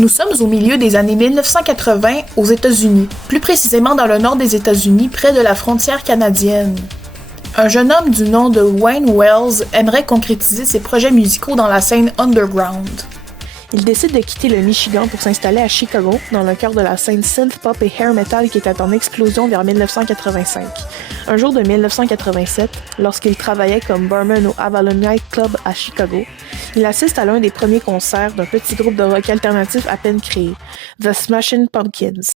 Nous sommes au milieu des années 1980 aux États-Unis, plus précisément dans le nord des États-Unis, près de la frontière canadienne. Un jeune homme du nom de Wayne Wells aimerait concrétiser ses projets musicaux dans la scène underground. Il décide de quitter le Michigan pour s'installer à Chicago, dans le cœur de la scène synth-pop et hair metal qui était en explosion vers 1985. Un jour de 1987, lorsqu'il travaillait comme barman au Avalon Night Club à Chicago, il assiste à l'un des premiers concerts d'un petit groupe de rock alternatif à peine créé, The Smashing Pumpkins.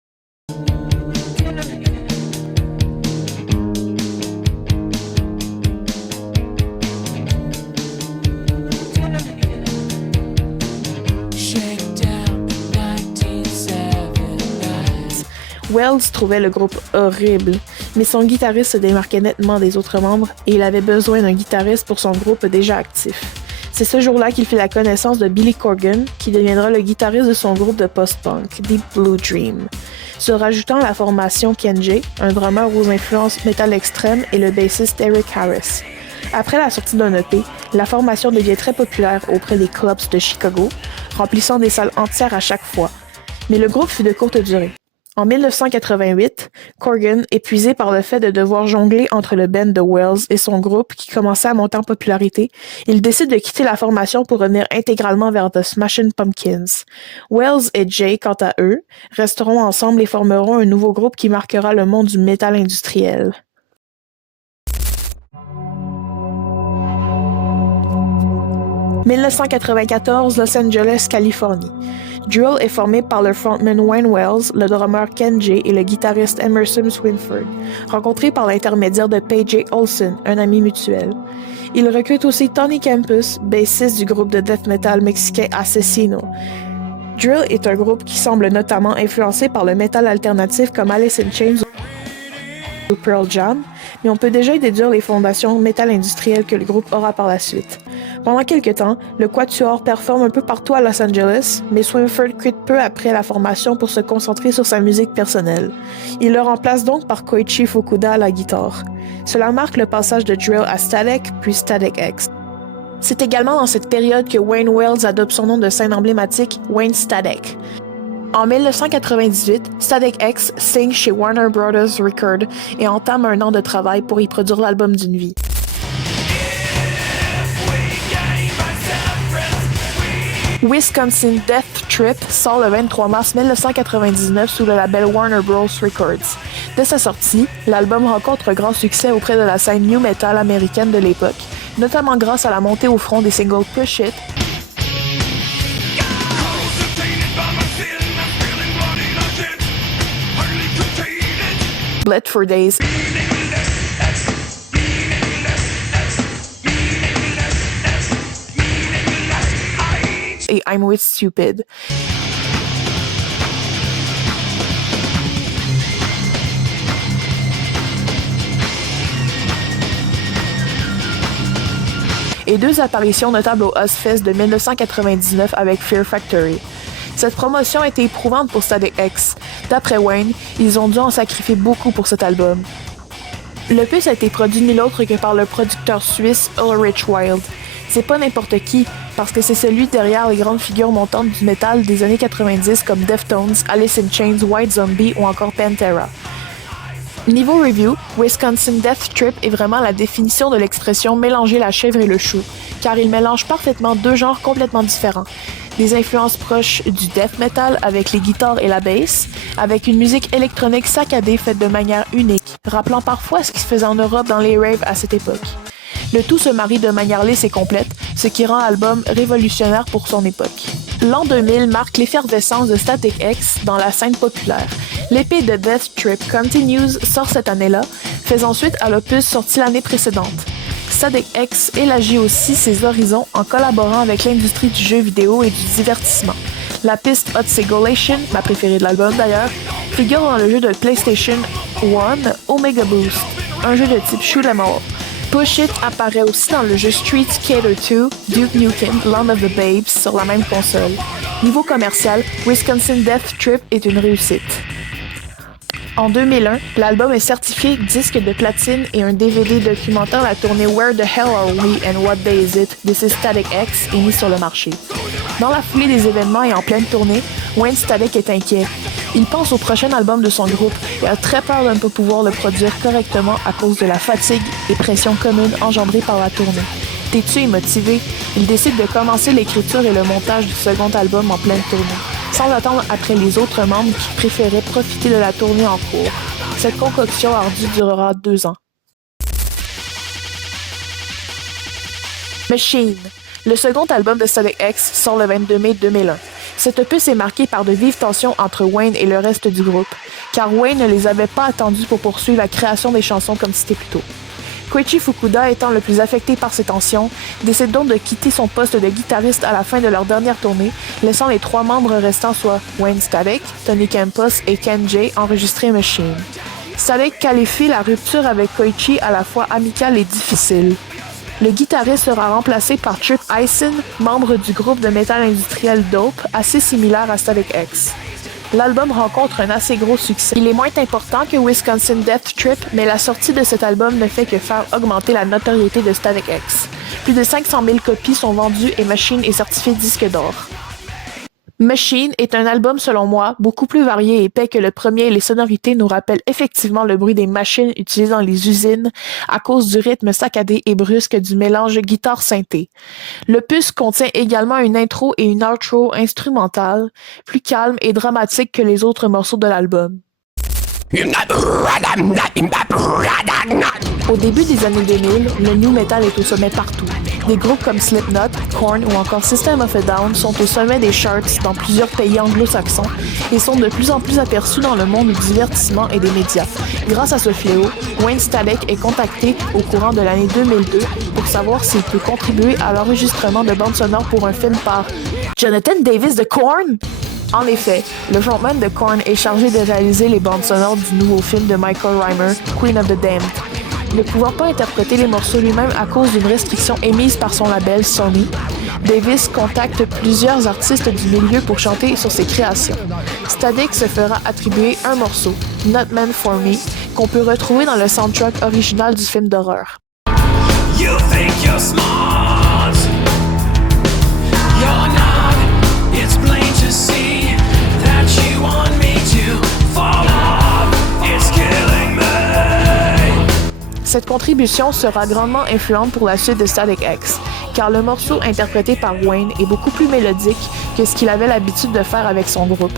Wells trouvait le groupe horrible, mais son guitariste se démarquait nettement des autres membres et il avait besoin d'un guitariste pour son groupe déjà actif. C'est ce jour-là qu'il fit la connaissance de Billy Corgan, qui deviendra le guitariste de son groupe de post-punk, Deep Blue Dream. Se rajoutant à la formation Ken, un drummer aux influences metal extrême, et le bassiste Eric Harris. Après la sortie d'un EP, la formation devient très populaire auprès des clubs de Chicago, remplissant des salles entières à chaque fois. Mais le groupe fut de courte durée. En 1988, Corgan, épuisé par le fait de devoir jongler entre le band de Wells et son groupe qui commençait à monter en popularité, il décide de quitter la formation pour revenir intégralement vers The Smashing Pumpkins. Wells et Jay, quant à eux, resteront ensemble et formeront un nouveau groupe qui marquera le monde du métal industriel. « 1994, Los Angeles, Californie. Drill est formé par le frontman Wayne Wells, le drummer Ken et le guitariste Emerson Swinford, rencontrés par l'intermédiaire de Paige Olson, un ami mutuel. Il recrute aussi Tony Campus, bassiste du groupe de death metal mexicain Asesino. Drill est un groupe qui semble notamment influencé par le metal alternatif comme Alice in Chains ou Pearl Jam, mais on peut déjà y déduire les fondations métal industrielles que le groupe aura par la suite. Pendant quelques temps, le quatuor performe un peu partout à Los Angeles, mais Swinford quitte peu après la formation pour se concentrer sur sa musique personnelle. Il le remplace donc par Koichi Fukuda à la guitare. Cela marque le passage de Drill à Static, puis Static X. C'est également dans cette période que Wayne Wells adopte son nom de scène emblématique, Wayne Static. En 1998, Static X signe chez Warner Brothers Records et entame un an de travail pour y produire l'album d'une vie. Wisconsin Death Trip sort le 23 mars 1999 sous le label Warner Bros. Records. Dès sa sortie, l'album rencontre un grand succès auprès de la scène new metal américaine de l'époque, notamment grâce à la montée au front des singles Push It, Bled for Days et I'm With Stupid. Et deux apparitions notables au Ozzfest de 1999 avec Fear Factory. Cette promotion a été éprouvante pour Static X. D'après Wayne, ils ont dû en sacrifier beaucoup pour cet album. L'opus a été produit nul autre que par le producteur suisse Ulrich Wild. C'est pas n'importe qui, parce que c'est celui derrière les grandes figures montantes du métal des années 90 comme Deftones, Alice in Chains, White Zombie ou encore Pantera. Niveau review, Wisconsin Death Trip est vraiment la définition de l'expression mélanger la chèvre et le chou, car il mélange parfaitement deux genres complètement différents. Des influences proches du death metal avec les guitares et la bass, avec une musique électronique saccadée faite de manière unique, rappelant parfois ce qui se faisait en Europe dans les raves à cette époque. Le tout se marie de manière lisse et complète, ce qui rend l'album révolutionnaire pour son époque. L'an 2000 marque l'effervescence de Static X dans la scène populaire. L'épée de Death Trip Continues sort cette année-là, faisant suite à l'opus sorti l'année précédente. Static X élargit aussi ses horizons en collaborant avec l'industrie du jeu vidéo et du divertissement. La piste Hot Segolation, ma préférée de l'album d'ailleurs, figure dans le jeu de PlayStation 1 Omega Boost, un jeu de type shoot 'em all. Push It apparaît aussi dans le jeu Street Skater 2 Duke Nukem Land of the Babes sur la même console. Niveau commercial, Wisconsin Death Trip est une réussite. En 2001, l'album est certifié disque de platine et un DVD documentaire la tournée Where the Hell Are We and What Day Is It? This is Static X est mis sur le marché. Dans la foulée des événements et en pleine tournée, Wayne Static est inquiet. Il pense au prochain album de son groupe et a très peur de ne pas pouvoir le produire correctement à cause de la fatigue et pression commune engendrée par la tournée. Têtu et motivé, il décide de commencer l'écriture et le montage du second album en pleine tournée, sans attendre après les autres membres qui préféraient profiter de la tournée en cours. Cette concoction ardue durera 2 ans. Machine. Le second album de Static X sort le 22 mai 2001. Cet opus est marqué par de vives tensions entre Wayne et le reste du groupe, car Wayne ne les avait pas attendus pour poursuivre la création des chansons comme cité plus tôt. Koichi Fukuda, étant le plus affecté par ces tensions, décide donc de quitter son poste de guitariste à la fin de leur dernière tournée, laissant les 3 membres restants, soit Wayne Static, Tony Campos et Ken Jay, enregistrer Machine. Static qualifie la rupture avec Koichi à la fois amicale et difficile. Le guitariste sera remplacé par Trip Eisen, membre du groupe de métal industriel Dope, assez similaire à Static X. L'album rencontre un assez gros succès. Il est moins important que Wisconsin Death Trip, mais la sortie de cet album ne fait que faire augmenter la notoriété de Static X. Plus de 500 000 copies sont vendues et Machine est certifié disque d'or. Machine est un album, selon moi, beaucoup plus varié et épais que le premier et les sonorités nous rappellent effectivement le bruit des machines utilisées dans les usines à cause du rythme saccadé et brusque du mélange guitare-synthé. L'opus contient également une intro et une outro instrumentale, plus calme et dramatique que les autres morceaux de l'album. Au début des années 2000, le new metal est au sommet partout. Des groupes comme Slipknot, Korn ou encore System of a Down sont au sommet des charts dans plusieurs pays anglo-saxons et sont de plus en plus aperçus dans le monde du divertissement et des médias. Grâce à ce fléau, Wayne Static est contacté au courant de l'année 2002 pour savoir s'il peut contribuer à l'enregistrement de bandes sonores pour un film par Jonathan Davis de Korn. En effet, le frontman de Korn est chargé de réaliser les bandes sonores du nouveau film de Michael Rymer, Queen of the Damned. Ne pouvant pas interpréter les morceaux lui-même à cause d'une restriction émise par son label Sony, Davis contacte plusieurs artistes du milieu pour chanter sur ses créations. Static se fera attribuer un morceau, Not Meant for Me, qu'on peut retrouver dans le soundtrack original du film d'horreur. You think you're smart. You're not. It's plain to see that you want me to fall off. It's killing me. Cette contribution sera grandement influente pour la suite de Static X, car le morceau interprété par Wayne est beaucoup plus mélodique que ce qu'il avait l'habitude de faire avec son groupe.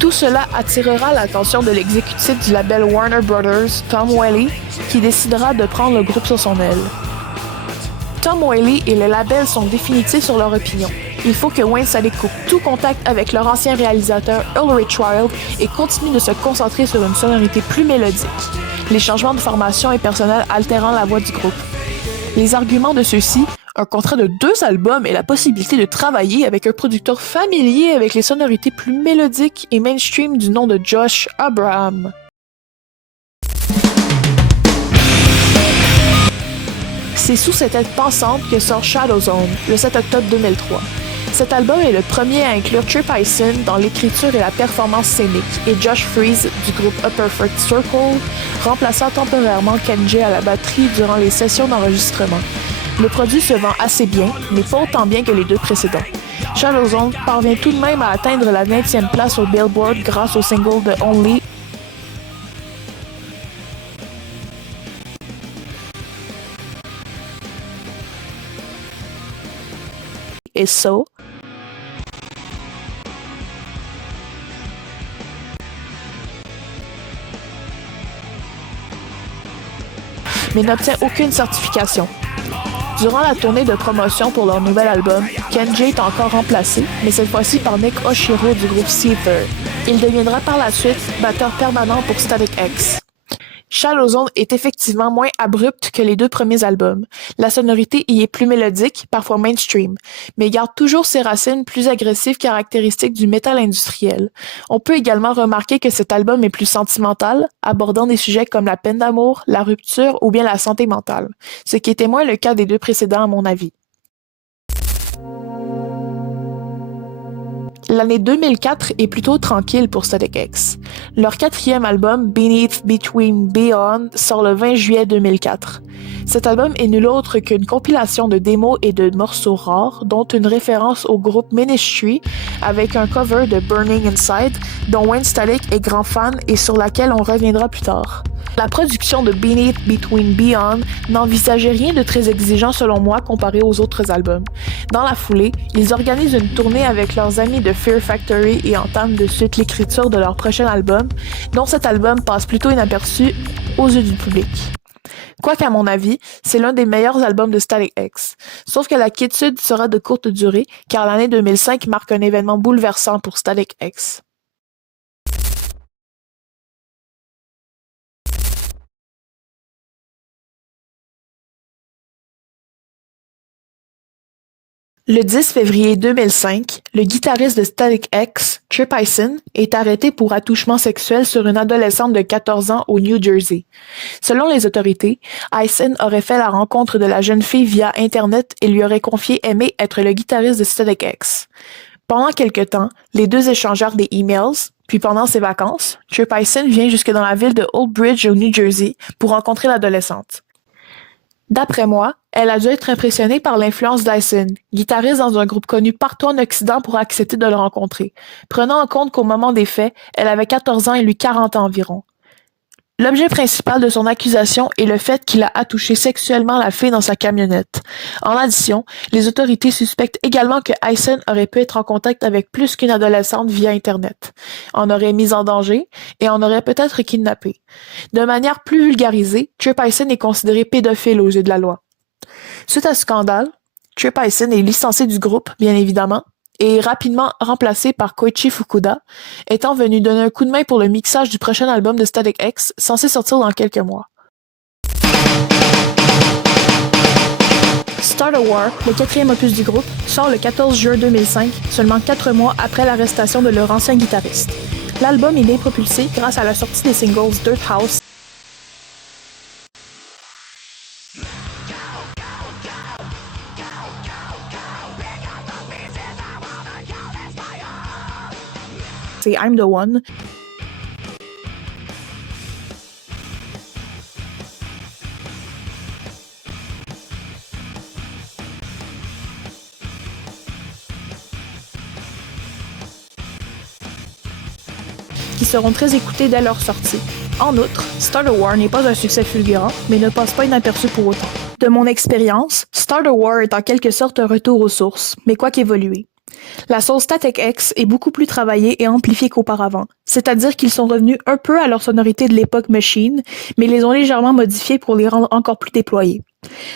Tout cela attirera l'attention de l'exécutif du label Warner Brothers, Tom Whaley, qui décidera de prendre le groupe sur son aile. Tom Whaley et le label sont définitifs sur leur opinion. Il faut que Wayne Static coupe tout contact avec leur ancien réalisateur Ulrich Wild et continue de se concentrer sur une sonorité plus mélodique. Les changements de formation et personnel altérant la voix du groupe. Les arguments de ceux-ci, un contrat de 2 albums et la possibilité de travailler avec un producteur familier avec les sonorités plus mélodiques et mainstream du nom de Josh Abraham. C'est sous cette aide pensante que sort Shadow Zone, le 7 octobre 2003. Cet album est le premier à inclure Trip Eisen dans l'écriture et la performance scénique, et Josh Freese du groupe A Perfect Circle, remplaçant temporairement Ken Jay à la batterie durant les sessions d'enregistrement. Le produit se vend assez bien, mais pas autant bien que les 2 précédents. Shadow Zone parvient tout de même à atteindre la 20e place au Billboard grâce au single de Only et So. Mais n'obtient aucune certification. Durant la tournée de promotion pour leur nouvel album, Ken Jay est encore remplacé, mais cette fois-ci par Nick Oshiro du groupe Seether. Il deviendra par la suite batteur permanent pour Static X. Shadow Zone est effectivement moins abrupte que les 2 premiers albums. La sonorité y est plus mélodique, parfois mainstream, mais garde toujours ses racines plus agressives caractéristiques du métal industriel. On peut également remarquer que cet album est plus sentimental, abordant des sujets comme la peine d'amour, la rupture ou bien la santé mentale, ce qui était moins le cas des 2 précédents à mon avis. L'année 2004 est plutôt tranquille pour Static X. Leur 4e album, Beneath, Between, Beyond, sort le 20 juillet 2004. Cet album est nul autre qu'une compilation de démos et de morceaux rares, dont une référence au groupe Ministry avec un cover de Burning Inside, dont Wayne Stalick est grand fan et sur laquelle on reviendra plus tard. La production de Beneath Between Beyond n'envisageait rien de très exigeant selon moi comparé aux autres albums. Dans la foulée, ils organisent une tournée avec leurs amis de Fear Factory et entament de suite l'écriture de leur prochain album, dont cet album passe plutôt inaperçu aux yeux du public. Quoiqu'à mon avis, c'est l'un des meilleurs albums de Static X. Sauf que la quiétude sera de courte durée, car l'année 2005 marque un événement bouleversant pour Static X. Le 10 février 2005, le guitariste de Static X, Trip Hysson, est arrêté pour attouchement sexuel sur une adolescente de 14 ans au New Jersey. Selon les autorités, Hysson aurait fait la rencontre de la jeune fille via Internet et lui aurait confié aimer être le guitariste de Static X. Pendant quelque temps, les deux échangèrent des emails, puis pendant ses vacances, Trip Hysson vient jusque dans la ville de Old Bridge au New Jersey pour rencontrer l'adolescente. D'après moi, elle a dû être impressionnée par l'influence d'Hysson, guitariste dans un groupe connu partout en Occident pour accepter de le rencontrer, prenant en compte qu'au moment des faits, elle avait 14 ans et lui 40 ans environ. L'objet principal de son accusation est le fait qu'il a attouché sexuellement la fille dans sa camionnette. En addition, les autorités suspectent également que Hysson aurait pu être en contact avec plus qu'une adolescente via Internet, en aurait mise en danger et en aurait peut-être kidnappé. De manière plus vulgarisée, Trip Hysson est considéré pédophile aux yeux de la loi. Suite à ce scandale, Trip Hysson est licencié du groupe, bien évidemment, et est rapidement remplacé par Koichi Fukuda, étant venu donner un coup de main pour le mixage du prochain album de Static X, censé sortir dans quelques mois. Start a War, le quatrième opus du groupe, sort le 14 juin 2005, seulement 4 mois après l'arrestation de leur ancien guitariste. L'album est bien propulsé grâce à la sortie des singles Dirt House et I'm the One, qui seront très écoutés dès leur sortie. En outre, Start a War n'est pas un succès fulgurant, mais ne passe pas inaperçu pour autant. De mon expérience, Start a War est en quelque sorte un retour aux sources, mais quoique évolué. La sauce Static X est beaucoup plus travaillée et amplifiée qu'auparavant, c'est-à-dire qu'ils sont revenus un peu à leur sonorité de l'époque Machine, mais les ont légèrement modifiés pour les rendre encore plus déployés.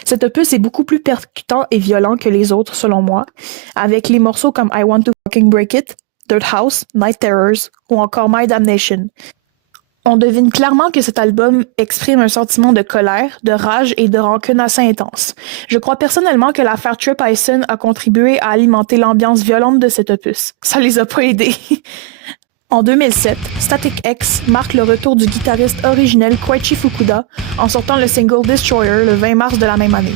Cet opus est beaucoup plus percutant et violent que les autres, selon moi, avec les morceaux comme I Want to Fucking Break It, Dirt House, Night Terrors ou encore My Damnation. On devine clairement que cet album exprime un sentiment de colère, de rage et de rancune assez intense. Je crois personnellement que l'affaire Trip Hysson a contribué à alimenter l'ambiance violente de cet opus. Ça les a pas aidés. En 2007, Static X marque le retour du guitariste originel Koichi Fukuda en sortant le single Destroyer le 20 mars de la même année.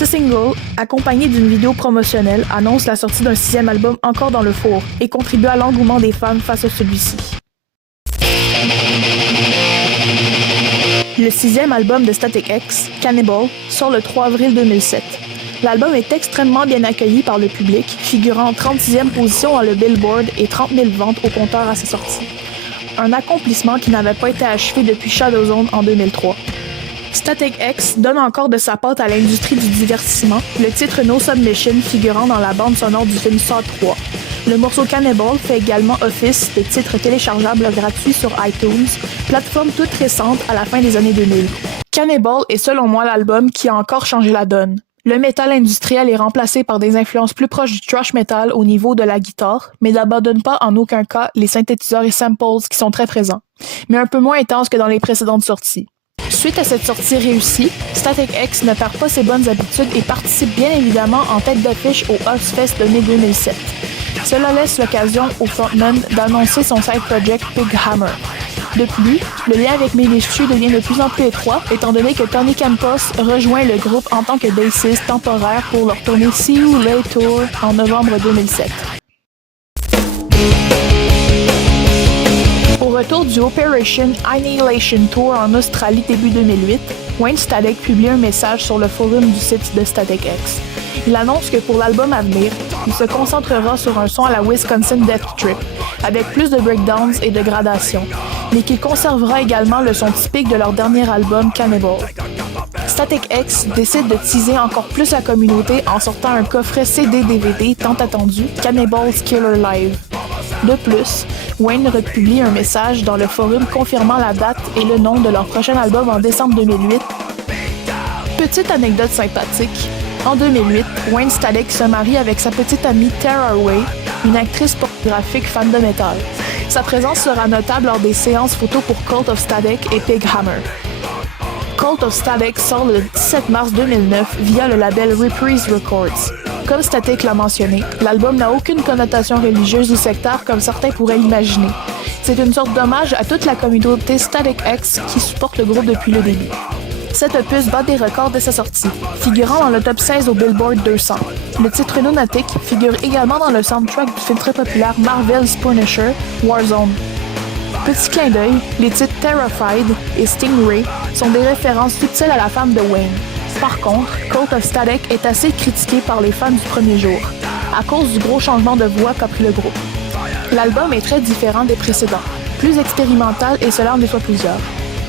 Ce single, accompagné d'une vidéo promotionnelle, annonce la sortie d'un 6e album encore dans le four et contribue à l'engouement des fans face à celui-ci. Le 6e album de Static X, Cannibal, sort le 3 avril 2007. L'album est extrêmement bien accueilli par le public, figurant en 36e position dans le Billboard et 30 000 ventes au compteur à sa sortie. Un accomplissement qui n'avait pas été achevé depuis Shadow Zone en 2003. Static X donne encore de sa patte à l'industrie du divertissement, le titre No Submission figurant dans la bande sonore du film Saw 3. Le morceau Cannibal fait également office de titre téléchargeable gratuit sur iTunes, plateforme toute récente à la fin des années 2000. Cannibal est selon moi l'album qui a encore changé la donne. Le métal industriel est remplacé par des influences plus proches du thrash metal au niveau de la guitare, mais n'abandonne pas en aucun cas les synthétiseurs et samples qui sont très présents, mais un peu moins intenses que dans les précédentes sorties. Suite à cette sortie réussie, Static X ne perd pas ses bonnes habitudes et participe bien évidemment en tête d'affiche au Ozfest de mai 2007. Cela laisse l'occasion au frontman d'annoncer son side project Pig Hammer. De plus, le lien avec Ministry devient de plus en plus étroit, étant donné que Tony Campos rejoint le groupe en tant que bassiste temporaire pour leur tournée See You Later Tour en novembre 2007. Au retour du Operation Annihilation Tour en Australie début 2008, Wayne Static publie un message sur le forum du site de Static X. Il annonce que pour l'album à venir, il se concentrera sur un son à la Wisconsin Death Trip, avec plus de breakdowns et de gradations, mais qu'il conservera également le son typique de leur dernier album Cannibal. Static X décide de teaser encore plus la communauté en sortant un coffret CD-DVD tant attendu, Cannibal's Killer Live. De plus, Wayne republie un message dans le forum confirmant la date et le nom de leur prochain album en décembre 2008. Petite anecdote sympathique, en 2008, Wayne Static se marie avec sa petite amie Tara Way, une actrice pornographique fan de métal. Sa présence sera notable lors des séances photos pour Cult of Static et Pig Hammer. Cult of Static sort le 17 mars 2009 via le label Reprise Records. Comme Static l'a mentionné, l'album n'a aucune connotation religieuse ou sectaire comme certains pourraient l'imaginer. C'est une sorte d'hommage à toute la communauté Static X qui supporte le groupe depuis le début. Cet opus bat des records dès sa sortie, figurant dans le top 16 au Billboard 200. Le titre Lunatic figure également dans le soundtrack du film très populaire Marvel's Punisher, Warzone. Petit clin d'œil, les titres Terrified et Stingray sont des références subtiles à la femme de Wayne. Par contre, Cult of Static est assez critiqué par les fans du premier jour, à cause du gros changement de voix qu'a pris le groupe. L'album est très différent des précédents, plus expérimental et cela en déçoit plusieurs.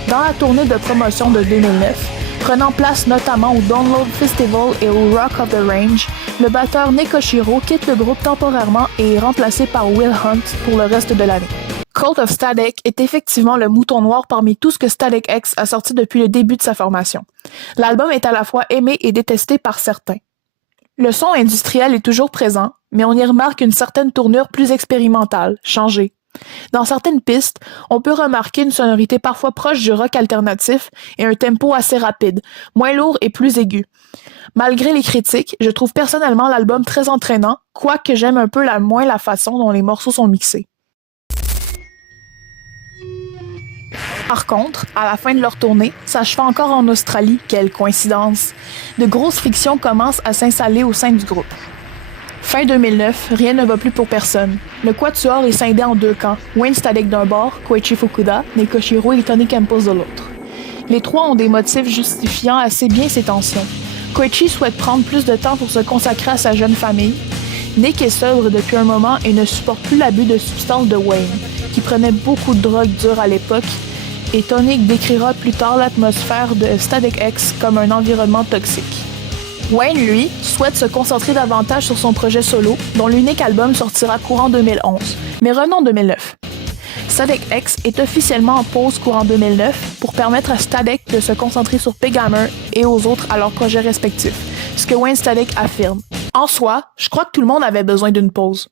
Dans la tournée de promotion de 2009, prenant place notamment au Download Festival et au Rock of the Range, le batteur Nick Oshiro quitte le groupe temporairement et est remplacé par Will Hunt pour le reste de l'année. Cult of Static est effectivement le mouton noir parmi tout ce que Static X a sorti depuis le début de sa formation. L'album est à la fois aimé et détesté par certains. Le son industriel est toujours présent, mais on y remarque une certaine tournure plus expérimentale, changée. Dans certaines pistes, on peut remarquer une sonorité parfois proche du rock alternatif et un tempo assez rapide, moins lourd et plus aigu. Malgré les critiques, je trouve personnellement l'album très entraînant, quoique j'aime un peu moins la façon dont les morceaux sont mixés. Par contre, à la fin de leur tournée, s'achevant encore en Australie, quelle coïncidence! De grosses frictions commencent à s'installer au sein du groupe. Fin 2009, rien ne va plus pour personne. Le quatuor est scindé en deux camps, Wayne Static d'un bord, Koichi Fukuda, Nick Oshiro et Tony Campos de l'autre. Les trois ont des motifs justifiant assez bien ces tensions. Koichi souhaite prendre plus de temps pour se consacrer à sa jeune famille. Nick est sobre depuis un moment et ne supporte plus l'abus de substances de Wayne, qui prenait beaucoup de drogue dure à l'époque, et Tony décrira plus tard l'atmosphère de Static X comme un environnement toxique. Wayne, lui, souhaite se concentrer davantage sur son projet solo, dont l'unique album sortira courant 2011. Mais revenons en 2009. Static X est officiellement en pause courant 2009 pour permettre à Static de se concentrer sur Pig Hammer et aux autres à leurs projets respectifs, ce que Wayne Static affirme. En soi, je crois que tout le monde avait besoin d'une pause.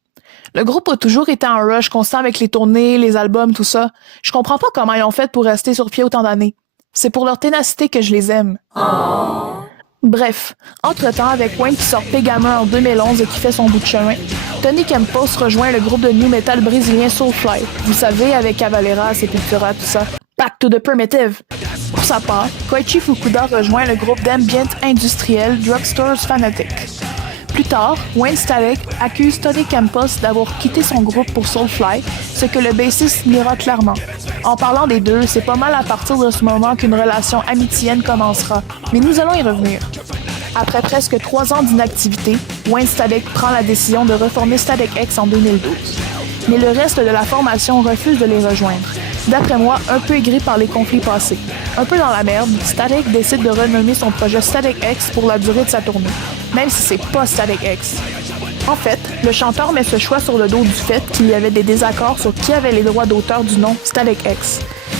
Le groupe a toujours été en rush constant avec les tournées, les albums, tout ça. Je comprends pas comment ils ont fait pour rester sur pied autant d'années. C'est pour leur ténacité que je les aime. Bref, entre-temps, avec Wayne qui sort Pig Hammer en 2011 et qui fait son bout de chemin, Tony Campos rejoint le groupe de new metal brésilien Soulfly. Vous savez, avec Cavalera, Sepultura, tout ça. Back to the Primitive! Pour sa part, Koichi Fukuda rejoint le groupe d'ambient industriel Drugstore's Fanatic. Plus tard, Wayne Static accuse Tony Campos d'avoir quitté son groupe pour Soulfly, ce que le bassiste niera clairement. En parlant des deux, c'est pas mal à partir de ce moment qu'une relation amitienne commencera, mais nous allons y revenir. Après presque 3 ans d'inactivité, Wayne Static prend la décision de reformer Static X en 2012. Mais le reste de la formation refuse de les rejoindre. D'après moi, un peu aigri par les conflits passés. Un peu dans la merde, Static décide de renommer son projet Static X pour la durée de sa tournée, même si c'est pas Static X. En fait, le chanteur met ce choix sur le dos du fait qu'il y avait des désaccords sur qui avait les droits d'auteur du nom Static X,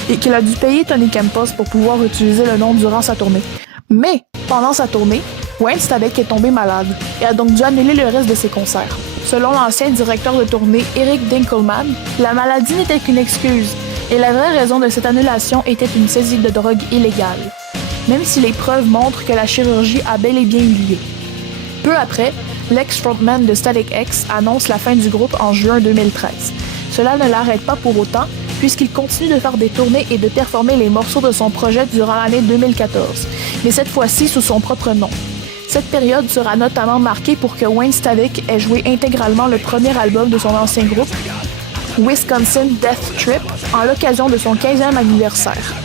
et qu'il a dû payer Tony Campos pour pouvoir utiliser le nom durant sa tournée. Mais, pendant sa tournée, Wayne Static est tombé malade et a donc dû annuler le reste de ses concerts. Selon l'ancien directeur de tournée Eric Dinkelman, la maladie n'était qu'une excuse, et la vraie raison de cette annulation était une saisie de drogue illégale, même si les preuves montrent que la chirurgie a bel et bien eu lieu. Peu après, l'ex-frontman de Static X annonce la fin du groupe en juin 2013. Cela ne l'arrête pas pour autant, puisqu'il continue de faire des tournées et de performer les morceaux de son projet durant l'année 2014, mais cette fois-ci sous son propre nom. Cette période sera notamment marquée pour que Wayne Static ait joué intégralement le premier album de son ancien groupe, Wisconsin Death Trip, en l'occasion de son 15e anniversaire.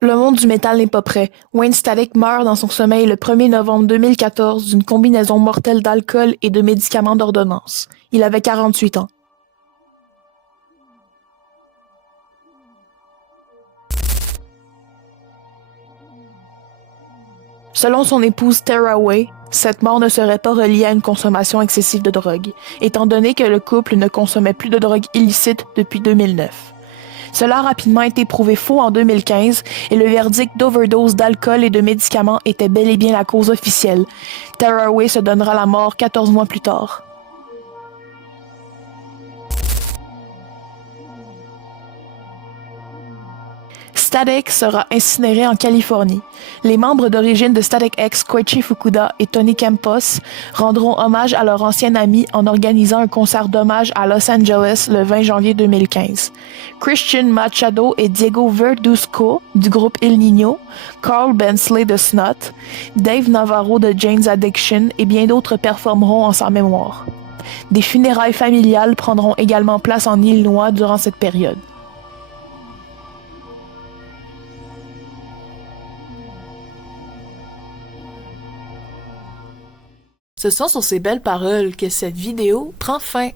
Le monde du métal n'est pas prêt. Wayne Static meurt dans son sommeil le 1er novembre 2014 d'une combinaison mortelle d'alcool et de médicaments d'ordonnance. Il avait 48 ans. Selon son épouse Tara Way, cette mort ne serait pas reliée à une consommation excessive de drogue, étant donné que le couple ne consommait plus de drogue illicite depuis 2009. Cela a rapidement été prouvé faux en 2015 et le verdict d'overdose d'alcool et de médicaments était bel et bien la cause officielle. Tara Way se donnera la mort 14 mois plus tard. Static sera incinéré en Californie. Les membres d'origine de Static X, Koichi Fukuda et Tony Campos, rendront hommage à leur ancien ami en organisant un concert d'hommage à Los Angeles le 20 janvier 2015. Christian Machado et Diego Verduzco du groupe El Niño, Carl Bensley de Snot, Dave Navarro de Jane's Addiction et bien d'autres performeront en sa mémoire. Des funérailles familiales prendront également place en Illinois durant cette période. Ce sont sur ces belles paroles que cette vidéo prend fin.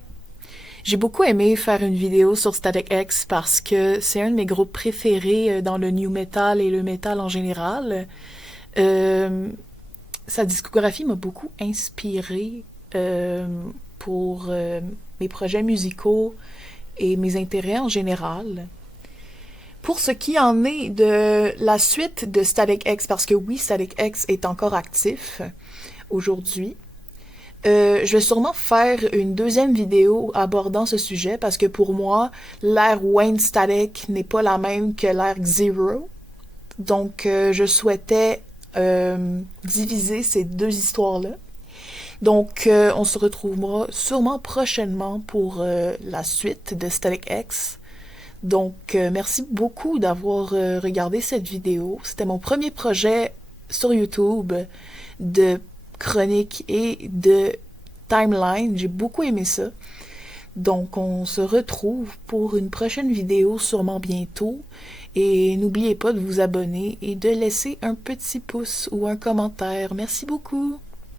J'ai beaucoup aimé faire une vidéo sur Static X parce que c'est un de mes groupes préférés dans le new metal et le metal en général. Sa discographie m'a beaucoup inspirée pour mes projets musicaux et mes intérêts en général. Pour ce qui en est de la suite de Static X, parce que oui, Static X est encore actif aujourd'hui, je vais sûrement faire une deuxième vidéo abordant ce sujet parce que pour moi, l'ère Wayne Static n'est pas la même que l'ère Zero. Donc, je souhaitais diviser ces deux histoires-là. Donc, on se retrouvera sûrement prochainement pour la suite de Static X. Donc, merci beaucoup d'avoir regardé cette vidéo. C'était mon premier projet sur YouTube de chronique et de timeline. J'ai beaucoup aimé ça. Donc, on se retrouve pour une prochaine vidéo sûrement bientôt. Et n'oubliez pas de vous abonner et de laisser un petit pouce ou un commentaire. Merci beaucoup!